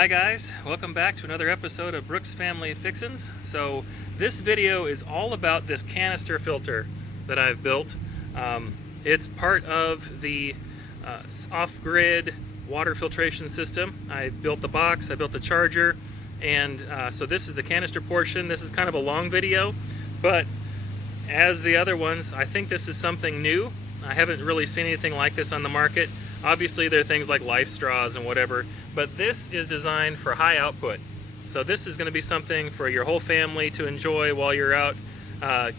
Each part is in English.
Hi guys, welcome back to another episode of Brooks Family Fixins. So this video is all about this canister filter that I've built. It's part of the off-grid water filtration system. I built the box, I built the charger, and so this is the canister portion. This is kind of a long video, but as the other ones, I think this is something new. I haven't really seen anything like this on the market. Obviously there are things like life straws and whatever, but this is designed for high output. So this is going to be something for your whole family to enjoy while you're out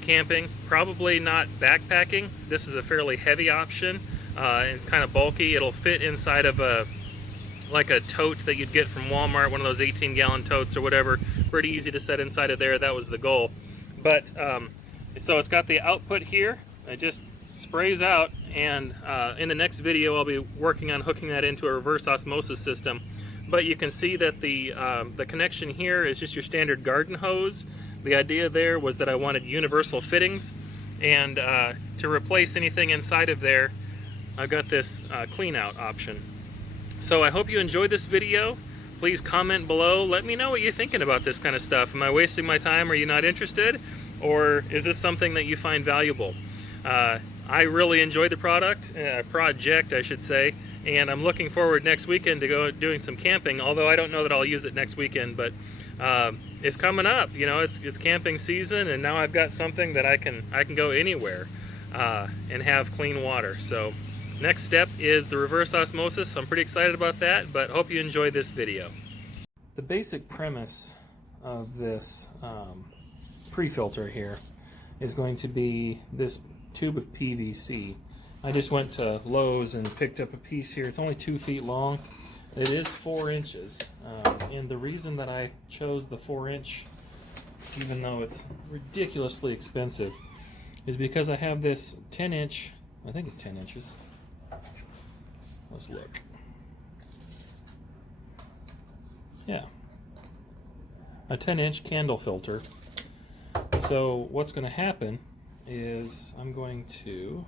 camping. Probably not backpacking. This is a fairly heavy option and kind of bulky. It'll fit inside of like a tote that you'd get from Walmart, one of those 18-gallon totes or whatever. Pretty easy to set inside of there. That was the goal. But so it's got the output here. It just sprays out, and in the next video I'll be working on hooking that into a reverse osmosis system. But you can see that the connection here is just your standard garden hose. The idea there was that I wanted universal fittings, and to replace anything inside of there I've got this clean out option. So I hope you enjoyed this video. Please comment below, let me know what you're thinking about this kind of stuff. Am I wasting my time? Are you not interested? Or is this something that you find valuable? I really enjoyed the project, I should say, and I'm looking forward next weekend to go doing some camping, although I don't know that I'll use it next weekend, but it's coming up, you know, it's camping season, and now I've got something that I can go anywhere and have clean water. So next step is the reverse osmosis. I'm pretty excited about that, but hope you enjoy this video. The basic premise of this pre-filter here is going to be this tube of PVC. I just went to Lowe's and picked up a piece here. It's only 2 feet long. It is 4 inches. And the reason that I chose the 4-inch, even though it's ridiculously expensive, is because I have this 10-inch, I think it's 10 inches. Let's look. Yeah. A 10-inch candle filter. So what's going to happen is I'm going to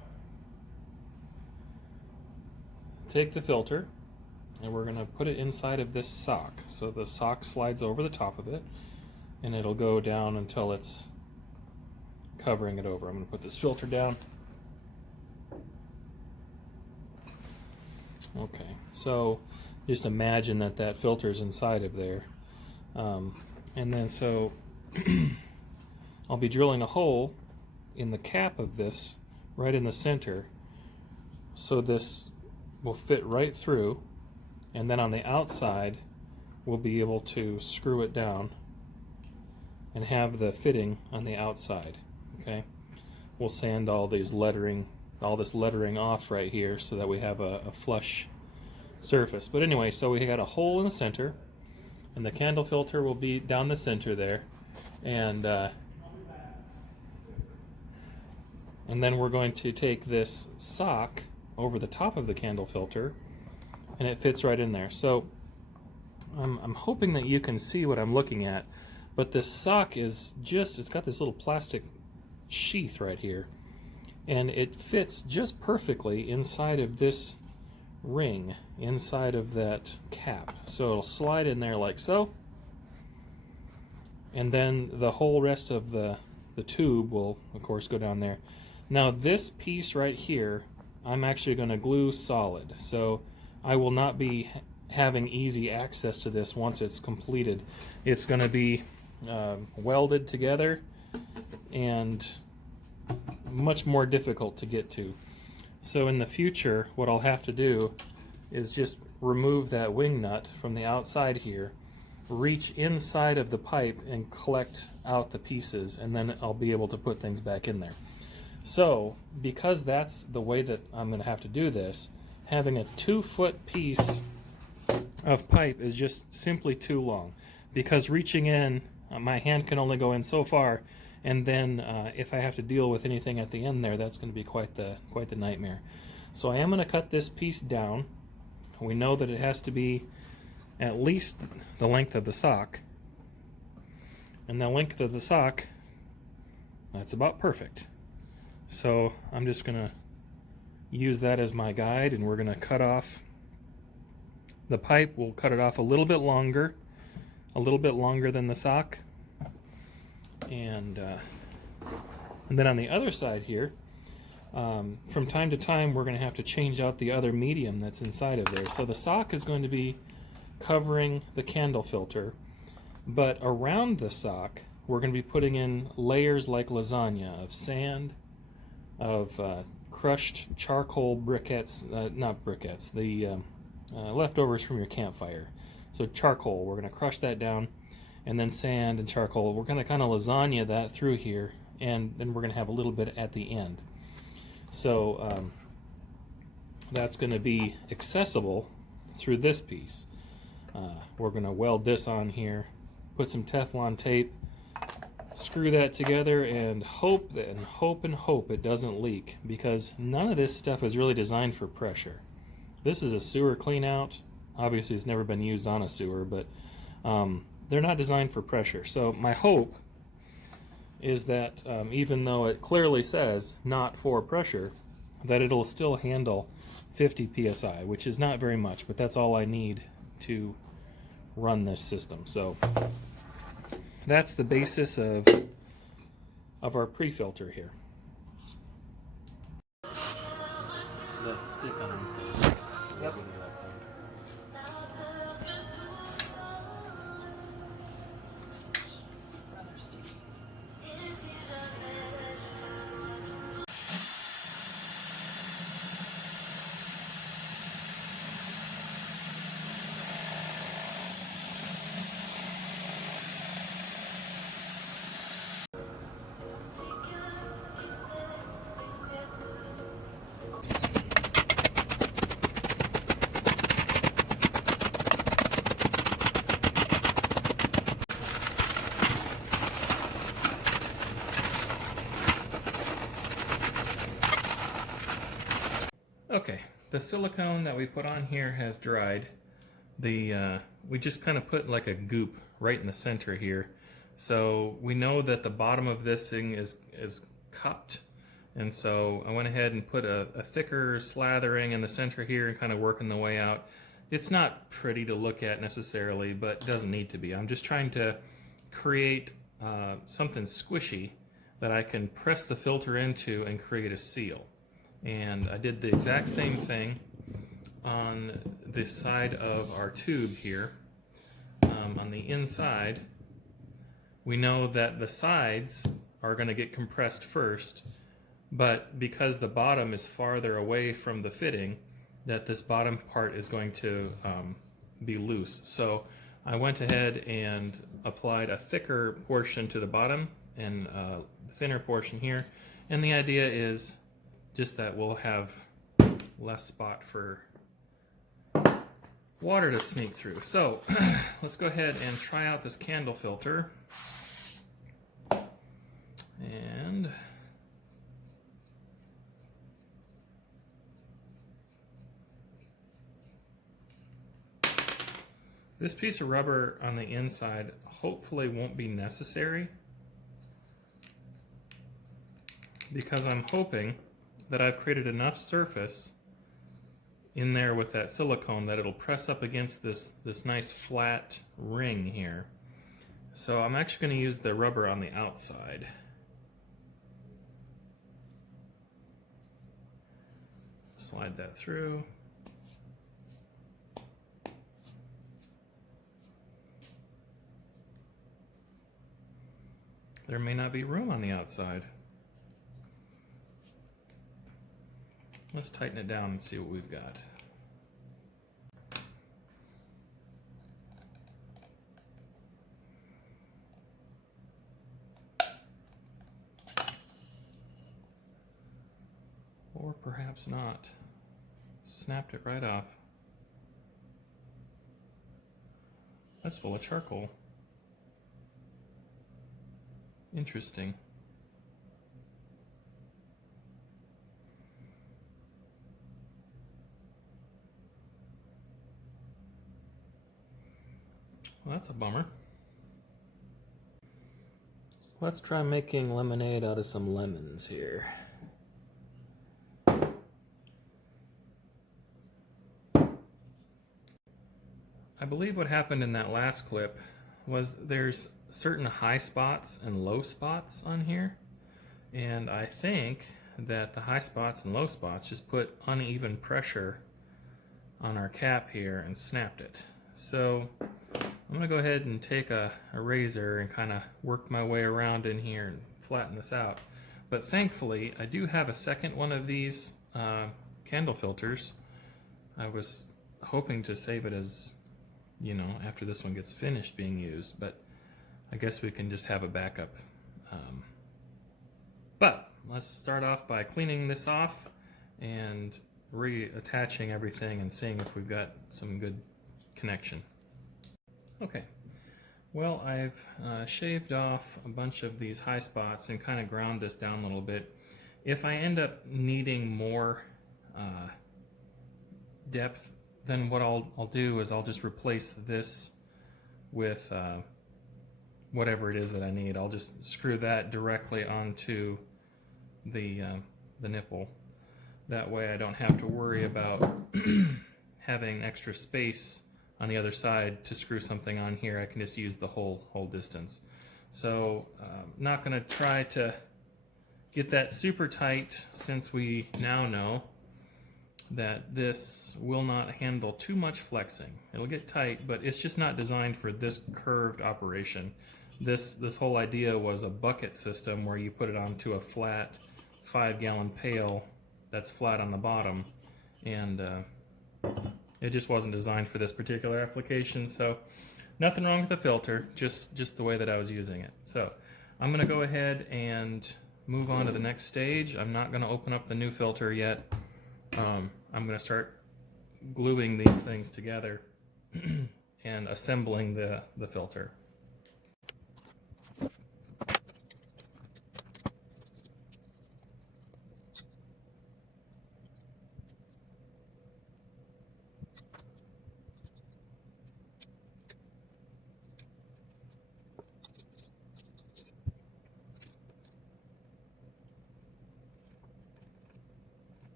take the filter and we're going to put it inside of this sock. So the sock slides over the top of it and it'll go down until it's covering it over. I'm going to put this filter down. Okay, so just imagine that filter is inside of there. And then so I'll be drilling a hole in the cap of this right in the center, so this will fit right through, and then on the outside we'll be able to screw it down and have the fitting on the outside. Okay, we'll sand all this lettering off right here so that we have a flush surface. But anyway, so we got a hole in the center and the candle filter will be down the center there, and then we're going to take this sock over the top of the candle filter, and it fits right in there. So I'm hoping that you can see what I'm looking at, but this sock is just, it's got this little plastic sheath right here, and it fits just perfectly inside of this ring, inside of that cap. So it'll slide in there like so, and then the whole rest of the tube will, of course, go down there. Now this piece right here, I'm actually going to glue solid, so I will not be having easy access to this once it's completed. It's going to be welded together and much more difficult to get to. So in the future, what I'll have to do is just remove that wing nut from the outside here, reach inside of the pipe and collect out the pieces, and then I'll be able to put things back in there. So because that's the way that I'm going to have to do this, having a 2-foot piece of pipe is just simply too long, because reaching in, my hand can only go in so far, and then if I have to deal with anything at the end there, that's going to be quite the nightmare. So I am going to cut this piece down. We know that it has to be at least the length of the sock, and the length of the sock, that's about perfect. So I'm just going to use that as my guide, and we're going to cut off The pipe will cut it off a little bit longer than the sock. And then on the other side here, from time to time we're going to have to change out the other medium that's inside of there. So the sock is going to be covering the candle filter, but around the sock we're going to be putting in layers like lasagna of sand, of crushed charcoal briquettes, not briquettes, the leftovers from your campfire. So charcoal, we're going to crush that down, and then sand and charcoal. We're going to kind of lasagna that through here, and then we're going to have a little bit at the end. So that's going to be accessible through this piece. We're going to weld this on here, put some Teflon tape, screw that together, and hope it doesn't leak, because none of this stuff is really designed for pressure. This is a sewer clean out. Obviously it's never been used on a sewer, but they're not designed for pressure. So my hope is that even though it clearly says not for pressure, that it'll still handle 50 psi, which is not very much, but that's all I need to run this system. So that's the basis of our pre-filter here. Let's stick on. Yep. Okay, the silicone that we put on here has dried. We just kind of put like a goop right in the center here. So we know that the bottom of this thing is cupped. And so I went ahead and put a thicker slathering in the center here and kind of working the way out. It's not pretty to look at necessarily, but it doesn't need to be. I'm just trying to create something squishy that I can press the filter into and create a seal. And I did the exact same thing on this side of our tube here. On the inside, we know that the sides are going to get compressed first, but because the bottom is farther away from the fitting, that this bottom part is going to be loose. So I went ahead and applied a thicker portion to the bottom and a thinner portion here. And the idea is just that we'll have less spot for water to sneak through. So let's go ahead and try out this candle filter. And this piece of rubber on the inside hopefully won't be necessary, because I'm hoping that I've created enough surface in there with that silicone that it'll press up against this nice flat ring here. So I'm actually going to use the rubber on the outside. Slide that through. There may not be room on the outside. Let's tighten it down and see what we've got. Or perhaps not. Snapped it right off. That's full of charcoal. Interesting. Well, that's a bummer. Let's try making lemonade out of some lemons here. believe what happened in that last clip was there's certain high spots and low spots on here, and I think that the high spots and low spots just put uneven pressure on our cap here and snapped it. So I'm gonna go ahead and take a razor and kind of work my way around in here and flatten this out. But thankfully I do have a second one of these candle filters. I was hoping to save it as, you know, after this one gets finished being used, but I guess we can just have a backup. But let's start off by cleaning this off and reattaching everything and seeing if we've got some good connection. Okay, well, I've shaved off a bunch of these high spots and kind of ground this down a little bit. If I end up needing more depth, then what I'll do is I'll just replace this with whatever it is that I need. I'll just screw that directly onto the nipple. That way I don't have to worry about having extra space on the other side to screw something on here. I can just use the whole distance. So not going to try to get that super tight, since we now know that this will not handle too much flexing. It'll get tight, but it's just not designed for this curved operation. This whole idea was a bucket system where you put it onto a flat 5-gallon pail that's flat on the bottom, and it just wasn't designed for this particular application. So nothing wrong with the filter, just the way that I was using it. So I'm going to go ahead and move on to the next stage. I'm not going to open up the new filter yet. I'm going to start gluing these things together and assembling the filter.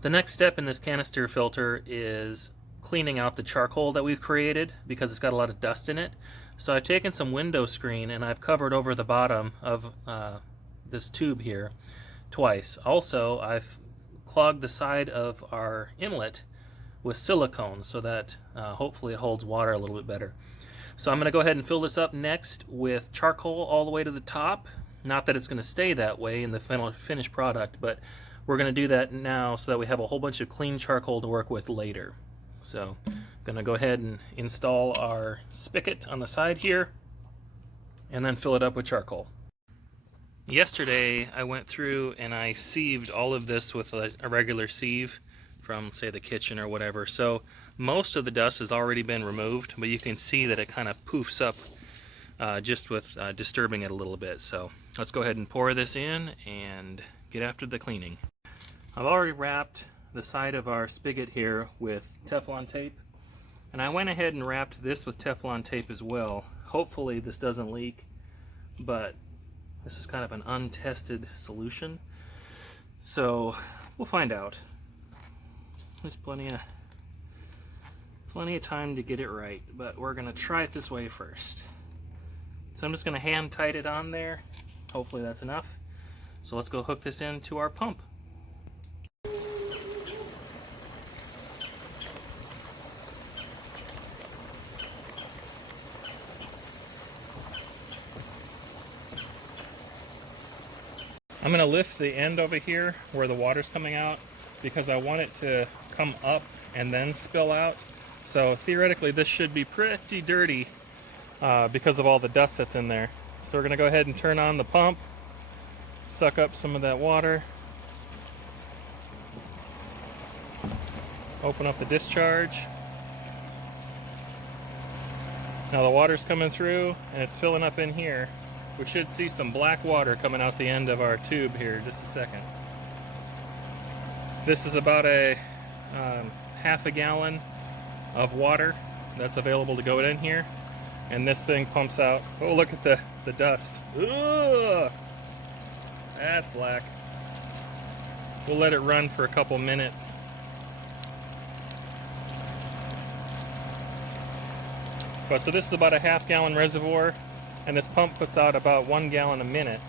The next step in this canister filter is cleaning out the charcoal that we've created, because it's got a lot of dust in it. So I've taken some window screen and I've covered over the bottom of this tube here twice. Also, I've clogged the side of our inlet with silicone so that hopefully it holds water a little bit better. So I'm going to go ahead and fill this up next with charcoal all the way to the top. Not that it's going to stay that way in the finished product, but we're going to do that now so that we have a whole bunch of clean charcoal to work with later. So I'm going to go ahead and install our spigot on the side here and then fill it up with charcoal. Yesterday I went through and I sieved all of this with a regular sieve from, say, the kitchen or whatever. So most of the dust has already been removed, but you can see that it kind of poofs up just with disturbing it a little bit. So let's go ahead and pour this in and get after the cleaning. I've already wrapped the side of our spigot here with Teflon tape, and I went ahead and wrapped this with Teflon tape as well. Hopefully this doesn't leak, but this is kind of an untested solution, so we'll find out. There's plenty of time to get it right, but we're gonna try it this way first. So I'm just gonna hand tight it on there. Hopefully that's enough. So let's go hook this into our pump. I'm going to lift the end over here where the water's coming out, because I want it to come up and then spill out. So theoretically this should be pretty dirty because of all the dust that's in there. So we're going to go ahead and turn on the pump, suck up some of that water. Open up the discharge. Now the water's coming through and it's filling up in here. We should see some black water coming out the end of our tube here in just a second. This is about a half a gallon of water that's available to go in here. And this thing pumps out. Oh, look at the dust. Ugh! That's black. We'll let it run for a couple minutes. But so this is about a half gallon reservoir, and this pump puts out about 1 gallon a minute.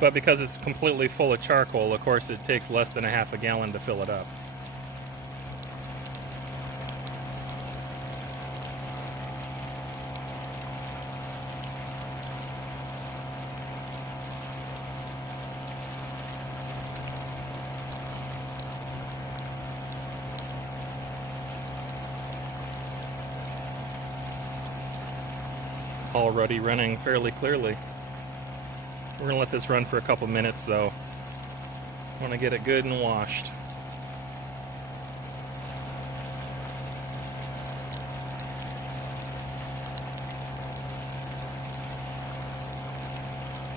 But because it's completely full of charcoal, of course it takes less than a half a gallon to fill it up. Already running fairly clearly. We're gonna let this run for a couple minutes though. I want to get it good and washed.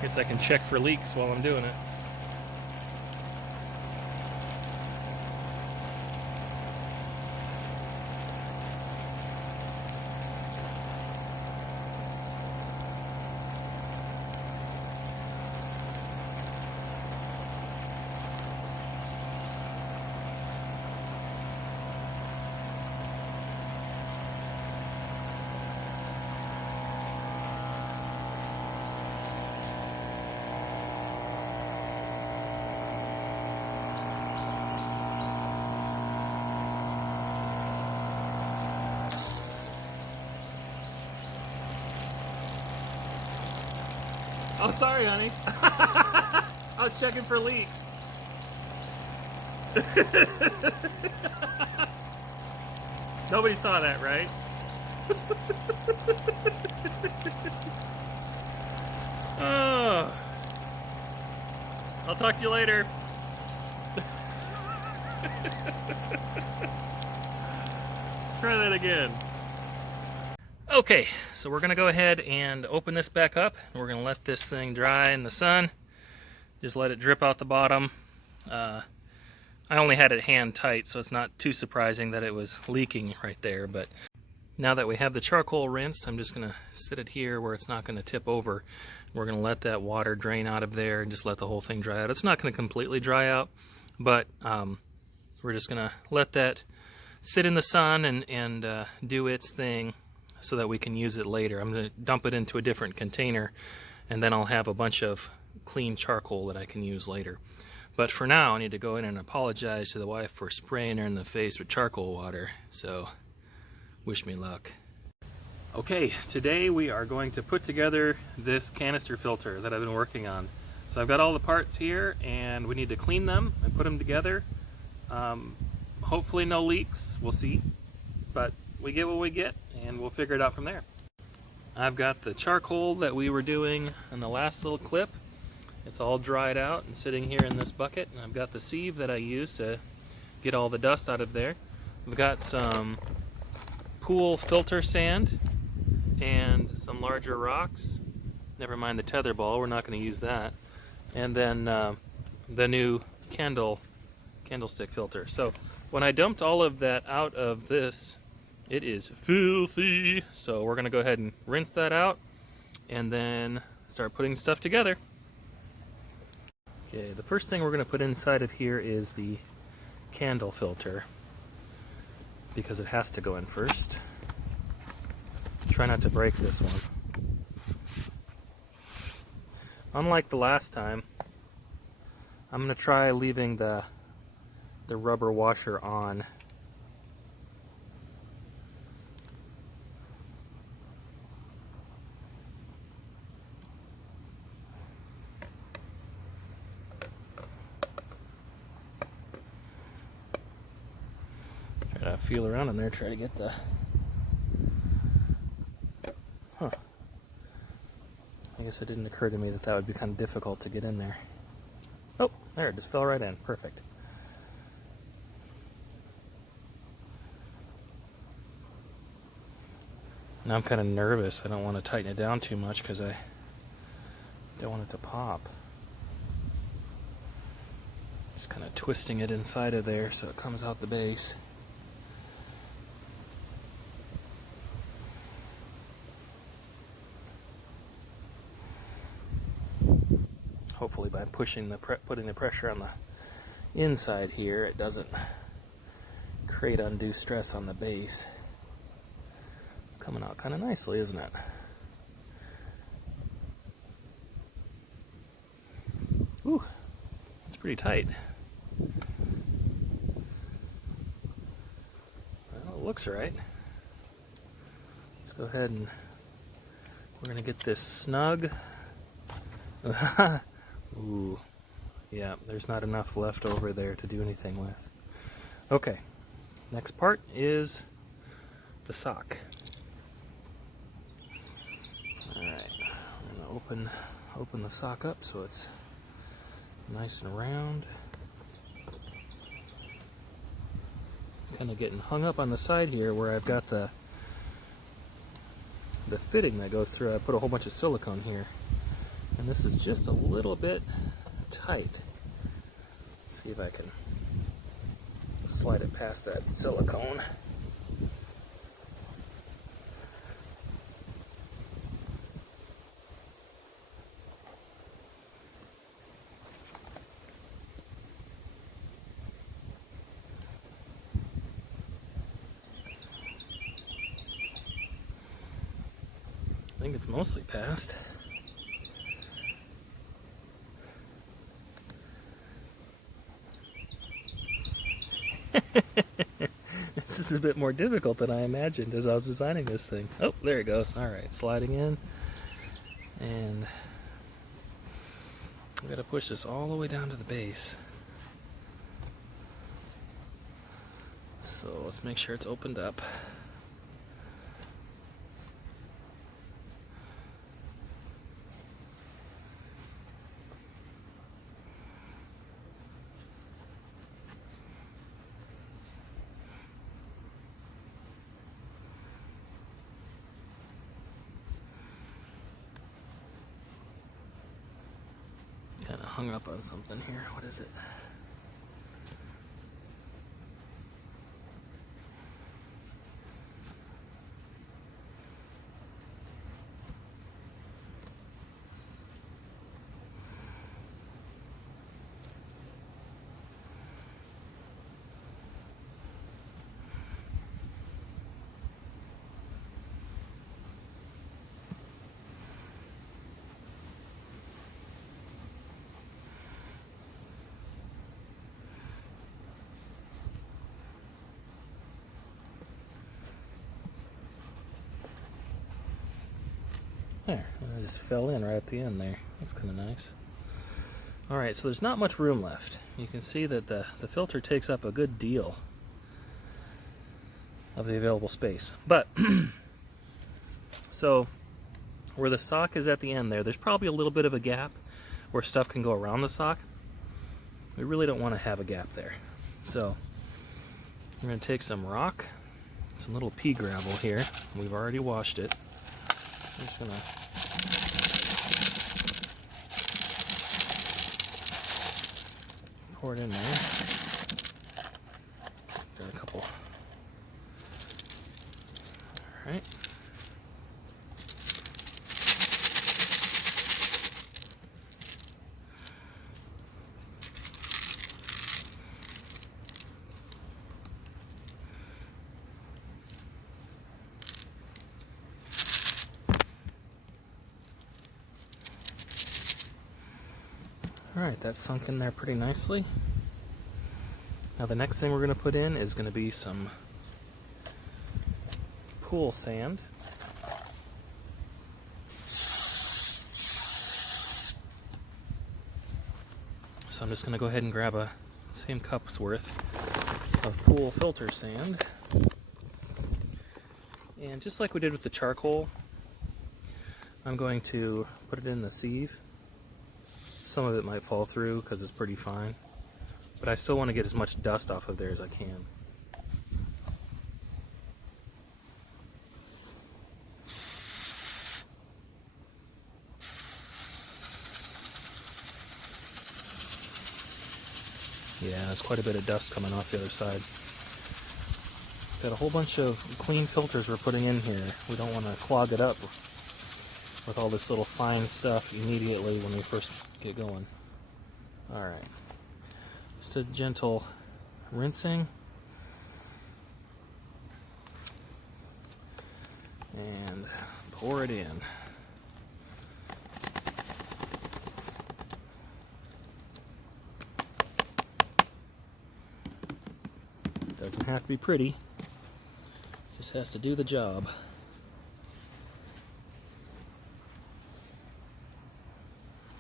Guess I can check for leaks while I'm doing it. Oh, sorry, honey. I was checking for leaks. Nobody saw that, right? Oh. I'll talk to you later. Try that again. Okay, so we're gonna go ahead and open this back up. We're gonna let this thing dry in the sun. Just let it drip out the bottom. I only had it hand tight, so it's not too surprising that it was leaking right there. But now that we have the charcoal rinsed, I'm just gonna sit it here where it's not gonna tip over. We're gonna let that water drain out of there and just let the whole thing dry out. It's not gonna completely dry out, but we're just gonna let that sit in the sun and do its thing, so that we can use it later. I'm going to dump it into a different container, and then I'll have a bunch of clean charcoal that I can use later. But for now, I need to go in and apologize to the wife for spraying her in the face with charcoal water. So, wish me luck. Okay, today we are going to put together this canister filter that I've been working on. So I've got all the parts here, and we need to clean them and put them together. Hopefully no leaks, we'll see. But we get what we get, and we'll figure it out from there. I've got the charcoal that we were doing in the last little clip. It's all dried out and sitting here in this bucket, and I've got the sieve that I use to get all the dust out of there. I've got some pool filter sand and some larger rocks. Never mind the tether ball, we're not going to use that. And then the new candlestick filter. So when I dumped all of that out of this, it is filthy, so we're gonna go ahead and rinse that out and then start putting stuff together. Okay, the first thing we're gonna put inside of here is the candle filter, because it has to go in first. Try not to break this one. Unlike the last time, I'm gonna try leaving the rubber washer on. Try to feel around in there, try to get the... Huh. I guess it didn't occur to me that that would be kind of difficult to get in there. Oh, there, it just fell right in. Perfect. Now I'm kind of nervous. I don't want to tighten it down too much because I don't want it to pop. Just kind of twisting it inside of there so it comes out the base. Hopefully by putting the pressure on the inside here, it doesn't create undue stress on the base. It's coming out kind of nicely, isn't it? Ooh, it's pretty tight. Well, it looks right. Let's go ahead and we're gonna get this snug. Ooh, yeah, there's not enough left over there to do anything with. Okay, next part is the sock. Alright, I'm gonna open the sock up so it's nice and round. Kind of getting hung up on the side here where I've got the fitting that goes through. I put a whole bunch of silicone here. And this is just a little bit tight. Let's see if I can slide it past that silicone. I think it's mostly past. This is a bit more difficult than I imagined as I was designing this thing. Oh, there it goes. Alright, sliding in. And I'm going to push this all the way down to the base. So let's make sure it's opened up. Kind of hung up on something here. What is it? There, it just fell in right at the end there. That's kind of nice. Alright, so there's not much room left. You can see that the filter takes up a good deal of the available space. But, so, where the sock is at the end there's probably a little bit of a gap where stuff can go around the sock. We really don't want to have a gap there. So, we're going to take some rock, some little pea gravel here. We've already washed it. I'm just going to pour it in there. Got a couple. All right. Alright, that's sunk in there pretty nicely. Now the next thing we're going to put in is going to be some pool sand. So I'm just going to go ahead and grab a same cup's worth of pool filter sand. And just like we did with the charcoal, I'm going to put it in the sieve. Some of it might fall through because it's pretty fine, but I still want to get as much dust off of there as I can. Yeah, there's quite a bit of dust coming off the other side. Got a whole bunch of clean filters we're putting in here. We don't want to clog it up with all this little fine stuff immediately when we first get going. Alright, just a gentle rinsing. And pour it in. Doesn't have to be pretty, just has to do the job.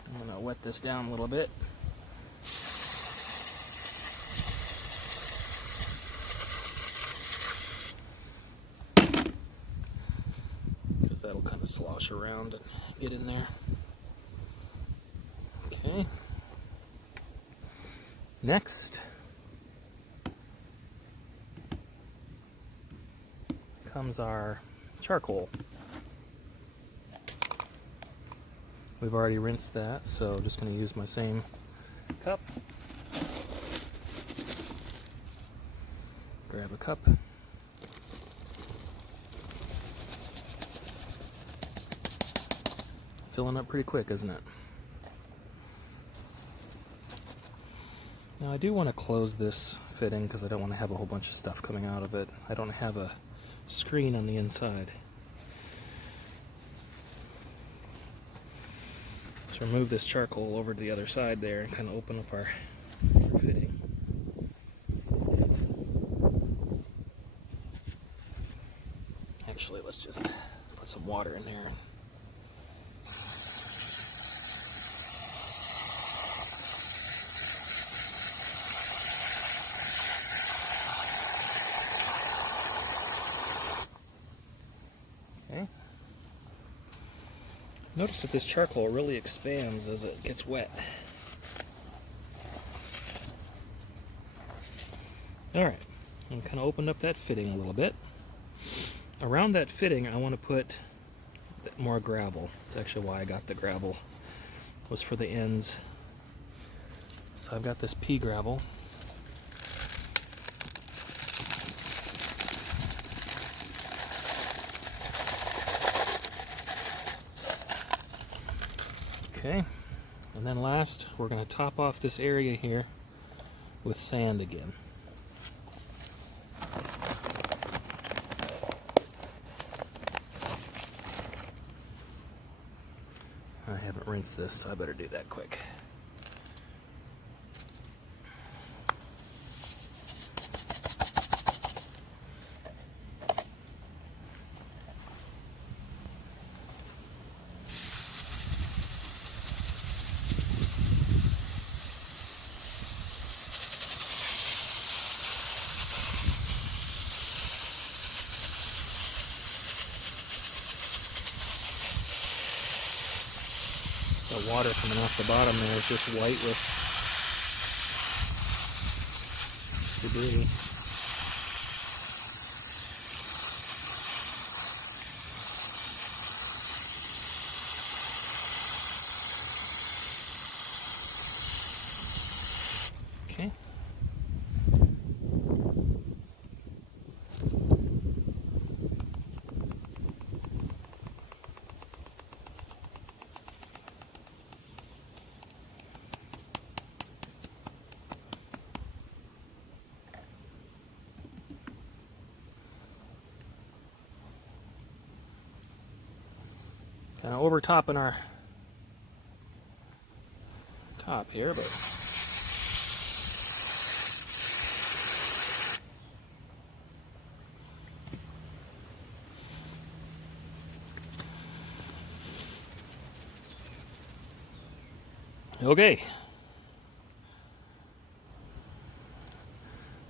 I'm going to wet this down a little bit. Because that'll kind of slosh around and get in there. Okay. Next comes our charcoal. We've already rinsed that, so I'm just going to use my same cup. Grab a cup. Filling up pretty quick, isn't it? Now I do want to close this fitting because I don't want to have a whole bunch of stuff coming out of it. I don't have a screen on the inside. Let's remove this charcoal over to the other side there and kind of open up our fitting. Actually, let's just put some water in there. Okay. Notice that this charcoal really expands as it gets wet. Alright, I'm kind of opened up that fitting a little bit. Around that fitting, I want to put more gravel. That's actually why I got the gravel, was for the ends. So I've got this pea gravel. Okay, and then last, we're going to top off this area here with sand again. I haven't rinsed this, so I better do that quick. The water coming off the bottom there is just white with debris. Okay. Kind of overtopping our top here, but okay.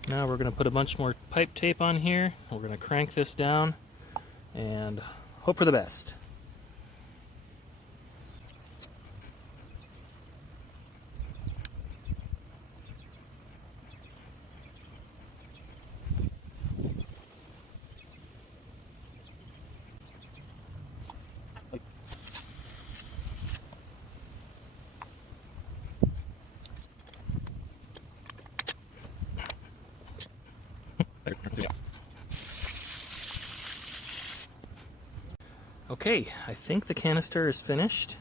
Now we're going to put a bunch more pipe tape on here. We're going to crank this down and hope for the best. Okay, I think the canister is finished.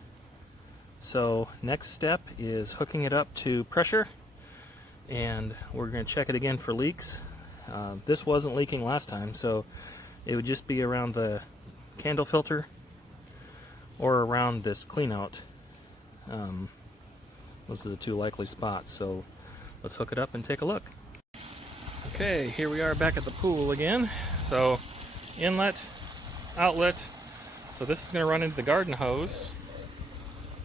So next step is hooking it up to pressure, and we're going to check it again for leaks. This wasn't leaking last time, so it would just be around the candle filter or around this clean out. Those are the two likely spots, so let's hook it up and take a look. Okay, here we are back at the pool again. So inlet, outlet. So this is going to run into the garden hose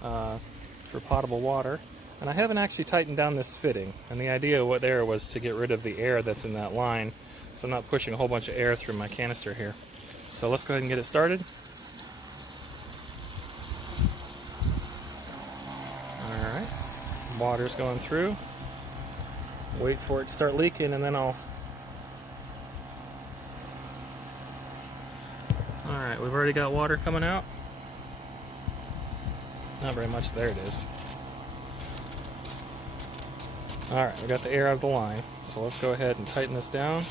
for potable water. And I haven't actually tightened down this fitting. And the idea there was to get rid of the air that's in that line, so I'm not pushing a whole bunch of air through my canister here. So let's go ahead and get it started. Alright, water's going through. Wait for it to start leaking, and then I'll... Alright, we've already got water coming out. Not very much. There it is. Alright, we got the air out of the line. So let's go ahead and tighten this down.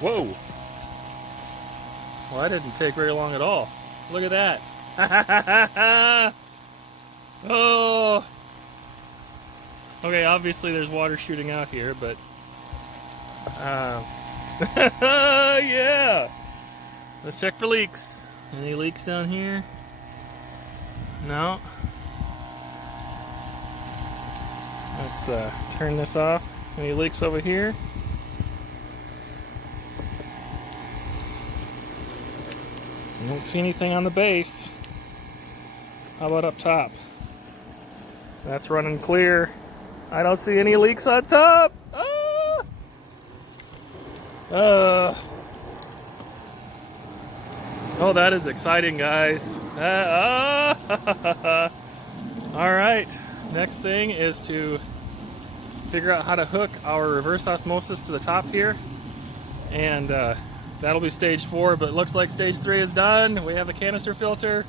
Whoa! Well, that didn't take very long at all. Look at that. Oh! Okay, obviously there's water shooting out here, but... yeah! Let's check for leaks. Any leaks down here? No. Let's turn this off. Any leaks over here? I don't see anything on the base. How about up top? That's running clear. I don't see any leaks on top. Oh, that is exciting, guys. Alright, next thing is to figure out how to hook our reverse osmosis to the top here. And that'll be stage 4, but it looks like stage 3 is done. We have a canister filter.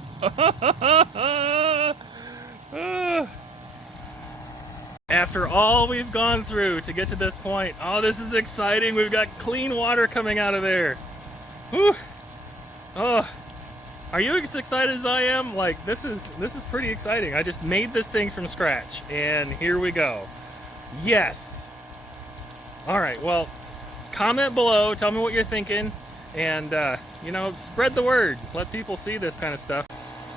After all we've gone through to get to this point, oh, this is exciting. We've got clean water coming out of there. Whew. Oh, are you as excited as I am? Like, this is pretty exciting. I just made this thing from scratch, and here we go. Yes. All right, well, comment below, tell me what you're thinking, and you know, spread the word. Let people see this kind of stuff.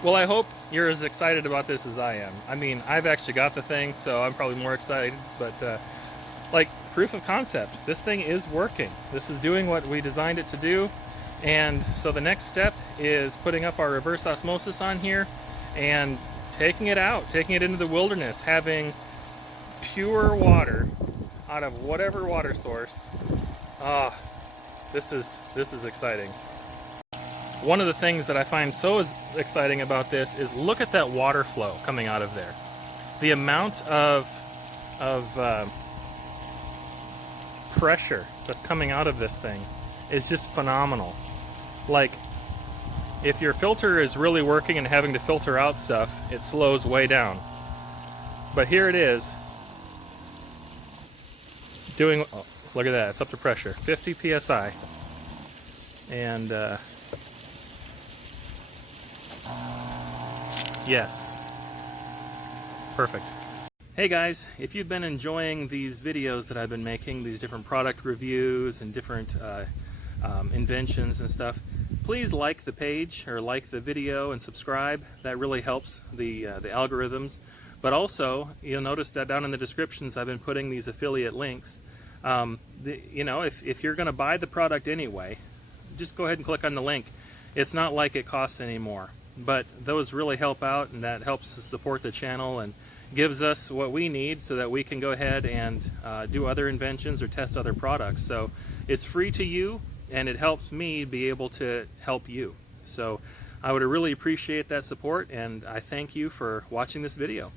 Well, I hope you're as excited about this as I am. I mean, I've actually got the thing, so I'm probably more excited, but like, proof of concept. This thing is working. This is doing what we designed it to do. And so the next step is putting up our reverse osmosis on here and taking it out, taking it into the wilderness, having pure water out of whatever water source. This is exciting. One of the things that I find so exciting about this is look at that water flow coming out of there. The amount of pressure that's coming out of this thing is just phenomenal. Like, if your filter is really working and having to filter out stuff, it slows way down. But here it is doing, oh, look at that, it's up to pressure, 50 psi. And yes, perfect. Hey guys, if you've been enjoying these videos that I've been making, these different product reviews and different inventions and stuff, please like the page or like the video and subscribe. That really helps the algorithms. But also, you'll notice that down in the descriptions I've been putting these affiliate links. You know, if you're going to buy the product anyway, just go ahead and click on the link. It's not like it costs any more, but those really help out, and that helps to support the channel and gives us what we need so that we can go ahead and do other inventions or test other products. So it's free to you, and it helps me be able to help you. So I would really appreciate that support, and I thank you for watching this video.